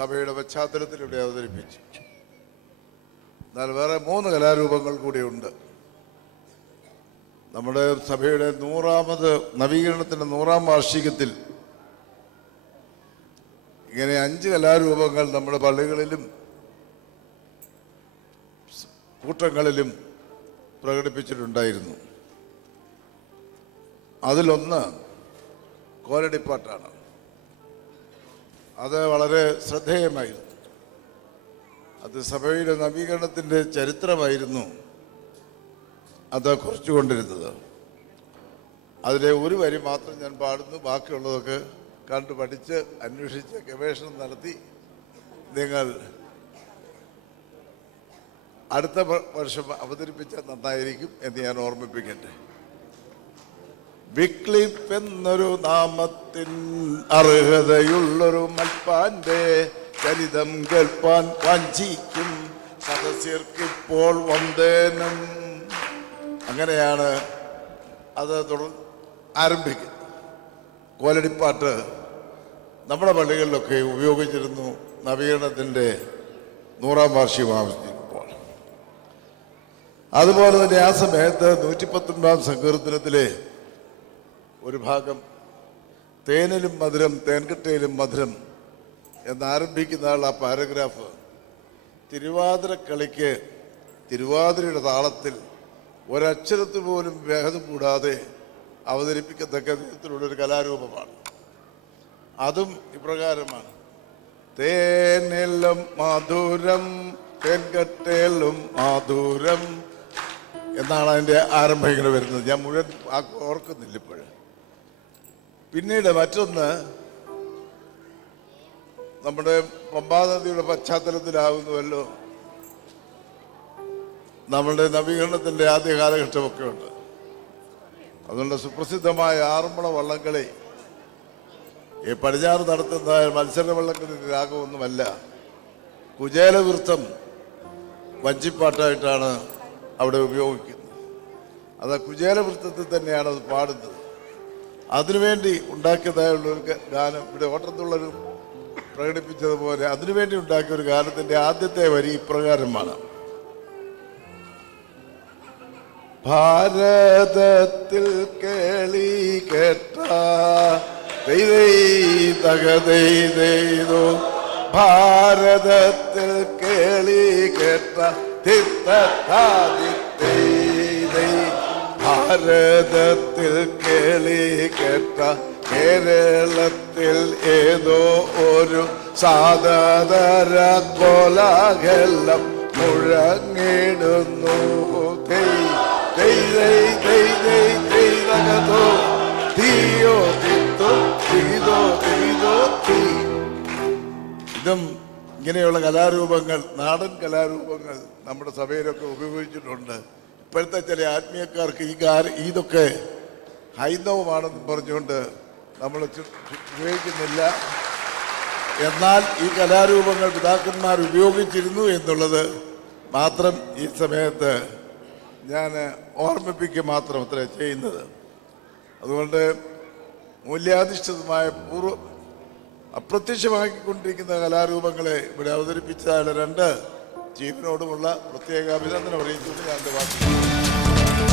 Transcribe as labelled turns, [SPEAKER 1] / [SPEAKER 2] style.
[SPEAKER 1] സഭയുടെ പശ്ചാത്തലത്തിൽ ഇവിടെ അവതരിപ്പിച്ചു. എന്നാൽ വേറെ മൂന്ന് കലാരൂപങ്ങൾ കൂടിയുണ്ട് നമ്മുടെ സഭയുടെ നൂറാമത് നവീകരണത്തിന്റെ നൂറാം വാർഷികത്തിൽ ഇങ്ങനെ അഞ്ച് കലാരൂപങ്ങൾ നമ്മുടെ പള്ളികളിലും കൂട്ടങ്ങളിലും പ്രകടിപ്പിച്ചിട്ടുണ്ടായിരുന്നു. അതിലൊന്ന് കോലടിപ്പാട്ടാണ് അത് വളരെ ശ്രദ്ധേയമായിരുന്നു. അത് സഭയുടെ നവീകരണത്തിന്റെ ചരിത്രമായിരുന്നു അത് കുറിച്ചുകൊണ്ടിരുന്നത് അതിലെ ഒരു വരി മാത്രം ഞാൻ പാടുന്നു ബാക്കിയുള്ളതൊക്കെ കണ്ടു പഠിച്ച് അന്വേഷിച്ച് ഗവേഷണം നടത്തി നിങ്ങൾ അടുത്ത വർഷം അവതരിപ്പിച്ചാൽ നന്നായിരിക്കും എന്ന് ഞാൻ ഓർമ്മിപ്പിക്കട്ടെ. വിക്ലിപ്പ് എന്നൊരു നാമത്തിൻ അർഹതയുള്ളൊരു മൽപ്പാന്റെ ചരിതം കേൾപ്പാൻ വാഞ്ചിക്കും സദസ്യർക്കിപ്പോൾ വന്ദേനം അങ്ങനെയാണ് അത് തുടർ ആരംഭിക്കുന്നത്. കോലടിപ്പാട്ട് നമ്മുടെ പള്ളികളിലൊക്കെ ഉപയോഗിച്ചിരുന്നു നവീകരണത്തിന്റെ നൂറാം വാർഷികം ആവശ്യപ്പോൾ അതുപോലെ തന്നെ ആ സമയത്ത് നൂറ്റിപ്പത്തൊൻപതാം സങ്കീർത്തനത്തിലെ ഒരു ഭാഗം തേനിലും മധുരം തേൻകട്ടയിലും മധുരം എന്നാരംഭിക്കുന്ന ആ പാരഗ്രാഫ്. തിരുവാതിര കളിക്ക് തിരുവാതിരയുടെ താളത്തിൽ ഒരക്ഷരത്തിൽ പോലും വേഗത കൂടാതെ അവതരിപ്പിക്കത്തക്ക വിധത്തിലുള്ളൊരു കലാരൂപമാണ്. അതും ഇപ്രകാരമാണ്. തേനിലും മധുരം തേൻകട്ടയിലും മധുരം എന്നാണ് അതിന്റെ ആരംഭങ്ങൾ വരുന്നത്. ഞാൻ മുഴുവൻ ഓർക്കുന്നില്ല ഇപ്പോഴും. പിന്നീട് മറ്റൊന്ന് നമ്മുടെ പമ്പാനദിയുടെ പശ്ചാത്തലത്തിലാകുന്നുവല്ലോ. നമ്മളുടെ നവീകരണത്തിന്റെ ആദ്യ കാലഘട്ടമൊക്കെ ഉണ്ട് അതുകൊണ്ട് സുപ്രസിദ്ധമായ ആറന്മുള വള്ളംകളി ഈ പടിഞ്ഞാറ് നടത്തുന്ന മത്സര വള്ളംകളി രാഗമൊന്നുമല്ല. കുചേലവൃത്തം വഞ്ചിപ്പാട്ടായിട്ടാണ് അവിടെ ഉപയോഗിക്കുന്നത്. അത് കുചേലവൃത്തത്തിൽ തന്നെയാണ് അത് പാടുന്നത്. അതിനുവേണ്ടി ഉണ്ടാക്കിയതായുള്ള ഒരു ഗാനം ഇവിടെ ഓട്ടത്തുള്ളൊരു പ്രകടിപ്പിച്ചതുപോലെ അതിനുവേണ്ടി ഉണ്ടാക്കിയ ഒരു ഗാനത്തിന്റെ ആദ്യത്തെ വരി ഇപ്രകാരമാണ്. ഭാരതത്തിൽ കേളി കേട്ട ഭാരതത്തിൽ കേളി കേട്ട തിത്തൈതൈ ഭാരതത്തിൽ കേളി കേട്ട കേരളത്തിൽ ഏതോ ഒരു സാധാതര കോലാഹലം മുഴങ്ങിടുന്നു. ഇതും ഇങ്ങനെയുള്ള കലാരൂപങ്ങൾ നാടൻ കലാരൂപങ്ങൾ നമ്മുടെ സഭയിലൊക്കെ ഉപയോഗിച്ചിട്ടുണ്ട്. ഇപ്പോഴത്തെ ചില ആത്മീയക്കാർക്ക് ഈ ഇതൊക്കെ ഹൈന്ദവമാണെന്ന് പറഞ്ഞുകൊണ്ട് നമ്മൾ ഉപയോഗിക്കുന്നില്ല. എന്നാൽ ഈ കലാരൂപങ്ങൾ പിതാക്കന്മാർ ഉപയോഗിച്ചിരുന്നു എന്നുള്ളത് മാത്രം ഈ സമയത്ത് ഞാൻ ഓർമ്മിപ്പിക്കുക മാത്രം അത്ര ചെയ്യുന്നത്. അതുകൊണ്ട് മൂല്യാധിഷ്ഠിതമായ പൂർവ അപ്രത്യക്ഷമാക്കിക്കൊണ്ടിരിക്കുന്ന കലാരൂപങ്ങളെ ഇവിടെ അവതരിപ്പിച്ചതായ രണ്ട് ജീവനോടുമുള്ള പ്രത്യേക അഭിനന്ദനം അറിയിച്ചുകൊണ്ട് ഞാൻ എന്റെ വാക്ക്